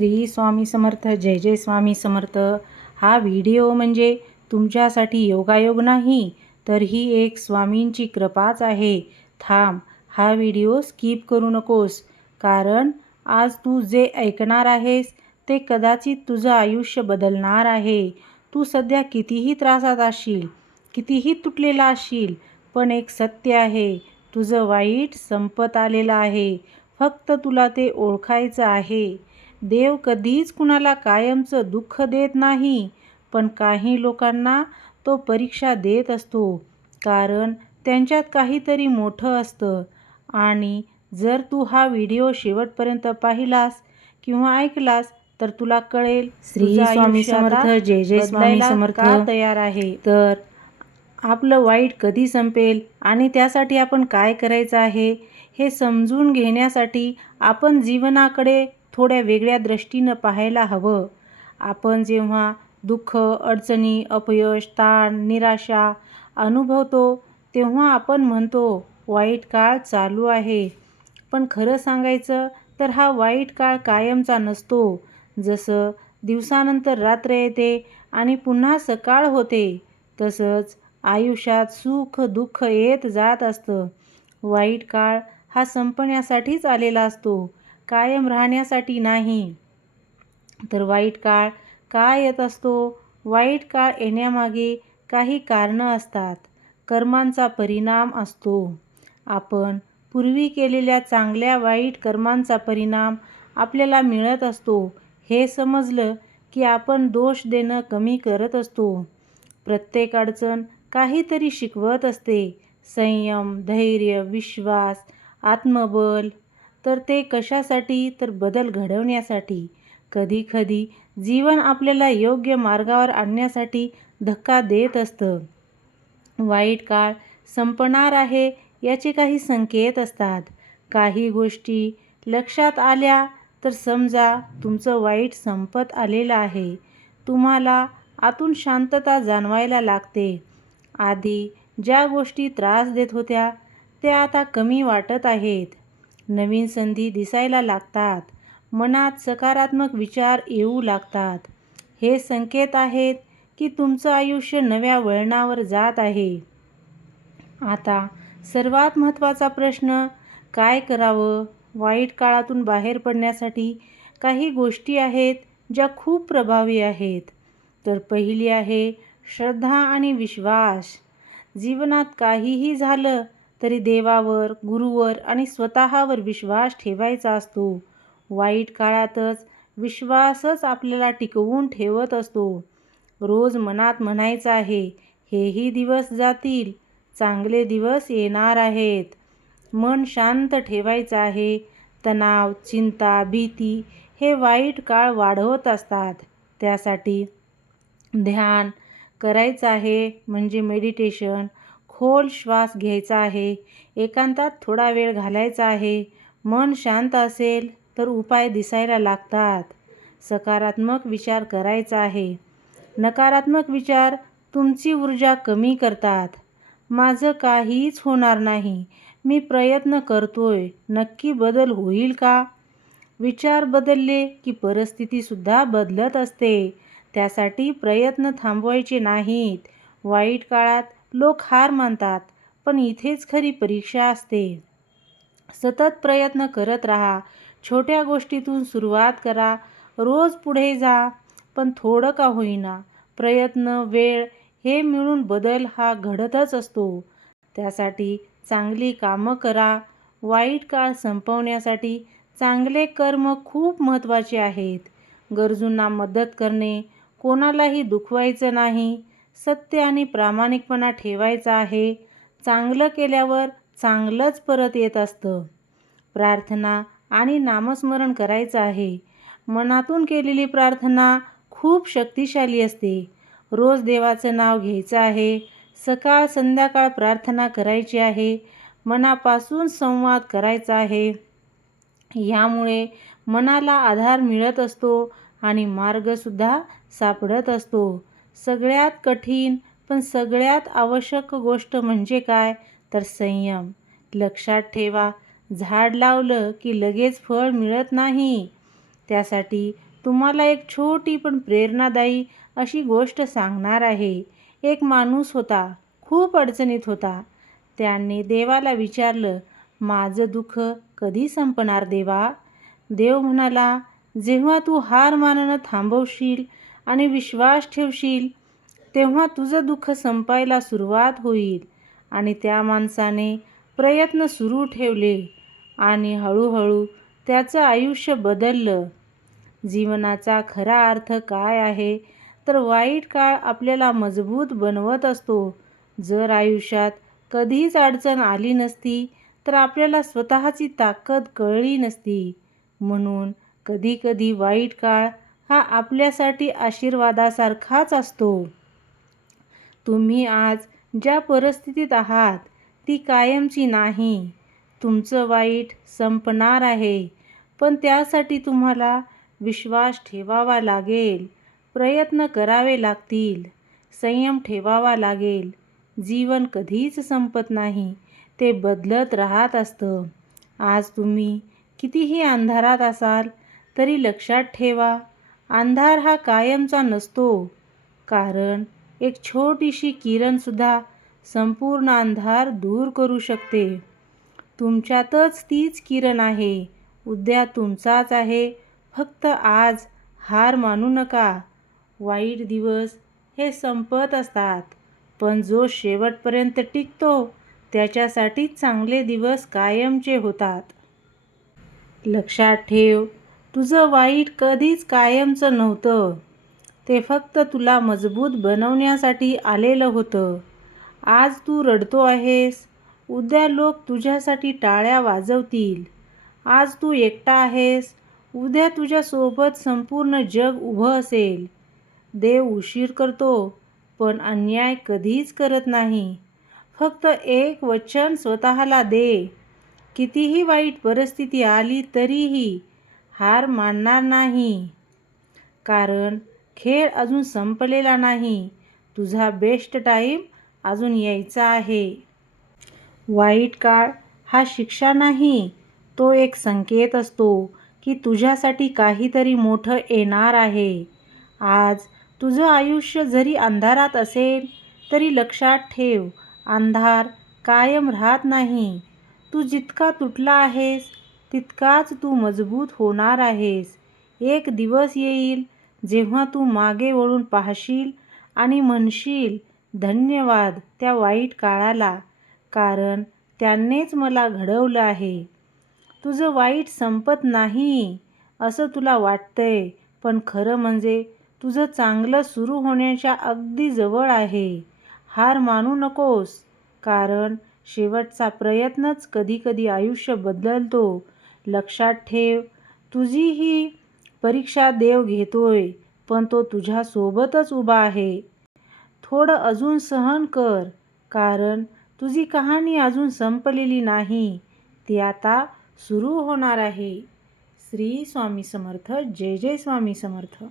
श्री स्वामी समर्थ. जय जय स्वामी समर्थ. हा व्हिडिओ म्हणजे तुमच्यासाठी योगायोग नाही, तर ही एक स्वामींची कृपाच आहे. थांब, हा व्हिडिओ स्किप करू नकोस, कारण आज तू जे ऐकणार आहेस ते कदाचित तुझं आयुष्य बदलणार आहे. तू सध्या कितीही त्रासात असशील, कितीही तुटलेला असशील, पण एक सत्य आहे, तुझं वाईट संपत आलेलं आहे. फक्त तुला ते ओळखायचं आहे. देव कधीच कुणाला कायमचं दुःख देत नाही, पण काही लोकांना तो परीक्षा देत असतो, कारण त्यांच्यात काहीतरी मोठं असतं. आणि जर तू हा व्हिडिओ शेवटपर्यंत पाहिलास किंवा ऐकलास तर तुला कळेल श्री स्वामी समर्थ. जय जय स्वामी समर्थ. का तयार आहे. तर आपलं वाईट कधी संपेल आणि त्यासाठी आपण काय करायचं आहे हे समजून घेण्यासाठी आपण जीवनाकडे थोड्या वेगळ्या दृष्टीनं पाहायला हवं. आपण जेव्हा दुःख, अडचणी, अपयश, ताण, निराशा अनुभवतो तेव्हा आपण म्हणतो वाईट काळ चालू आहे. पण खरं सांगायचं तर हा वाईट काळ कायमचा नसतो. जसं दिवसानंतर रात्र येते आणि पुन्हा सकाळ होते, तसंच आयुष्यात सुख दुःख येत जात असतं. वाईट काळ हा संपण्यासाठीच आलेला असतो, कायम राहण्यासाठी नाही. तर वाईट काळ का येत असतो? वाईट काळ येण्यामागे काही कारणं असतात. कर्मांचा परिणाम असतो. आपण पूर्वी केलेल्या चांगल्या वाईट कर्मांचा परिणाम आपल्याला मिळत असतो. हे समजलं की आपण दोष देणं कमी करत असतो. प्रत्येक अडचण काहीतरी शिकवत असते. संयम, धैर्य, विश्वास, आत्मबल. तर ते कशासाठी? तर बदल घडवण्यासाठी. कधीकधी जीवन आपल्याला योग्य मार्गावर आणण्यासाठी धक्का देत असतं. वाईट काळ संपणार आहे याचे काही संकेत असतात. काही गोष्टी लक्षात आल्या तर समजा तुमचं वाईट संपत आलेलं आहे. तुम्हाला आतून शांतता जाणवायला लागते. आधी ज्या गोष्टी त्रास देत होत्या त्या आता कमी वाटत आहेत. नवीन संधी दिसायला लागतात. मनात सकारात्मक विचार येऊ लागतात. हे संकेत आहेत की तुमचं आयुष्य नव्या वळणावर जात आहे. आता सर्वात महत्त्वाचा प्रश्न, काय करावं? वाईट काळातून बाहेर पडण्यासाठी काही गोष्टी आहेत ज्या खूप प्रभावी आहेत. तर पहिली आहे श्रद्धा आणि विश्वास. जीवनात काहीही झालं तरी देवावर, गुरूवर आणि स्वतःवर विश्वास ठेवायचा असतो. वाईट काळातच विश्वासच आपल्याला टिकवून ठेवत असतो. रोज मनात म्हणायचं आहे, हेही दिवस जातील, चांगले दिवस येणार आहेत. मन शांत ठेवायचं आहे. तणाव, चिंता, भीती हे वाईट काळ वाढवत असतात. त्यासाठी ध्यान करायचं आहे, म्हणजे मेडिटेशन, खोल श्वास घ्यायचा आहे, एकांतात थोडा वेळ घालायचा आहे. मन शांत असेल तर उपाय दिसायला लागतात. सकारात्मक विचार करायचा आहे. नकारात्मक विचार तुमची ऊर्जा कमी करतात. माझं काहीच होणार नाही, मी प्रयत्न करतोय, नक्की बदल होईल का? विचार बदलले की परिस्थितीसुद्धा बदलत असते. त्यासाठी प्रयत्न थांबवायचे नाहीत. वाईट काळात लोक हार मानतात, पण इथेच खरी परीक्षा असते. सतत प्रयत्न करत राहा. छोट्या गोष्टीतून सुरुवात करा. रोज पुढे जा, पण थोडं का होईना. प्रयत्न, वेळ हे मिळून बदल हा घडतच असतो. त्यासाठी चांगली कामं करा. वाईट काळ संपवण्यासाठी चांगले कर्म खूप महत्त्वाचे आहेत. गरजूंना मदत करणे, कोणालाही दुखवायचं नाही, सत्य आणि प्रामाणिकपणा ठेवायचा आहे. चांगलं केल्यावर चांगलंच परत येत असतं. प्रार्थना आणि नामस्मरण करायचं आहे. मनातून केलेली प्रार्थना खूप शक्तिशाली असते. रोज देवाचं नाव घ्यायचं आहे. सकाळ संध्याकाळ प्रार्थना करायची आहे. मनापासून संवाद करायचा आहे. यामुळे मनाला आधार मिळत असतो आणि मार्गसुद्धा सापडत असतो. सगळ्यात कठीण पण सगळ्यात आवश्यक गोष्ट म्हणजे काय? तर संयम. लक्षात ठेवा, झाड लावलं की लगेच फळ मिळत नाही. त्यासाठी तुम्हाला एक छोटी पण प्रेरणादायी अशी गोष्ट सांगणार आहे. एक माणूस होता, खूप अडचणीत होता. त्याने देवाला विचारलं, माझं दुःख कधी संपणार देवा? देव म्हणाला, जेव्हा तू हार मानणं थांबवशील आणि विश्वास ठेवशील, तेव्हा तुझं दुःख संपायला सुरुवात होईल. आणि त्या माणसाने प्रयत्न सुरू ठेवले आणि हळूहळू त्याचं आयुष्य बदललं. जीवनाचा खरा अर्थ काय आहे? तर वाईट काळ आपल्याला मजबूत बनवत असतो. जर आयुष्यात कधीच अडचण आली नसती तर आपल्याला स्वतःची ताकद कळली नसती. म्हणून कधीकधी वाईट काळ हा आपल्यासाठी आशीर्वादासारखाच असतो. तुम्ही आज ज्या परिस्थितीत आहात ती कायमची नाही. तुमचं वाईट संपणार आहे, पण त्यासाठी तुम्हाला विश्वास ठेवावा लागेल, प्रयत्न करावे लागतील, संयम ठेवावा लागेल. जीवन कधीच संपत नाही, ते बदलत राहत असतं. आज तुम्ही कितीही अंधारात असाल तरी लक्षात ठेवा, अंधार हा कायमचा नसतो. कारण एक छोटीशी किरणसुद्धा संपूर्ण अंधार दूर करू शकते. तुमच्यातच तीच किरण आहे. उद्या तुमचाच आहे. फक्त आज हार मानू नका. वाईट दिवस हे संपत असतात, पण जो शेवटपर्यंत टिकतो त्याच्यासाठी चांगले दिवस कायमचे होतात. लक्षात ठेव, तुझं वाईट कधीच कायमचं नव्हतं. ते फक्त तुला मजबूत बनवण्यासाठी आलेलं होतं. आज तू रडतो आहेस, उद्या लोक तुझ्यासाठी टाळ्या वाजवतील. आज तू एकटा आहेस, उद्या तुझ्यासोबत संपूर्ण जग उभं असेल. देव उशीर करतो, पण अन्याय कधीच करत नाही. फक्त एक वचन स्वतःला दे, कितीही वाईट परिस्थिती आली तरीही हार मानणार नाही. कारण खेळ अजून संपलेला नाही. तुझा बेस्ट टाईम अजून यायचा आहे. वाईट काळ हा शिक्षा नाही, तो एक संकेत असतो की तुझ्यासाठी काहीतरी मोठं येणार आहे. आज तुझं आयुष्य जरी अंधारात असेल तरी लक्षात ठेव, अंधार कायम राहत नाही. तू जितका तुटला आहेस तितकाच तू मजबूत होणार आहेस. एक दिवस येईल जेव्हा तू मागे वळून पाहशील आणि म्हणशील, धन्यवाद त्या वाईट काळाला, कारण त्यानेच मला घडवलं आहे. तुझं वाईट संपत नाही असं तुला वाटतंय, पण खरं म्हणजे तुझं चांगलं सुरू होण्याच्या अगदी जवळ आहे. हार मानू नकोस, कारण शेवटचा प्रयत्नच कधीकधी आयुष्य बदलतो. लक्षात ठेव, तुझी ही परीक्षा देव घेतोय, पण तो तुझ्यासोबतच उभा आहे. थोडं अजून सहन कर, कारण तुझी कहाणी अजून संपलेली नाही, ती आता सुरू होणार आहे. श्री स्वामी समर्थ. जय जय स्वामी समर्थ.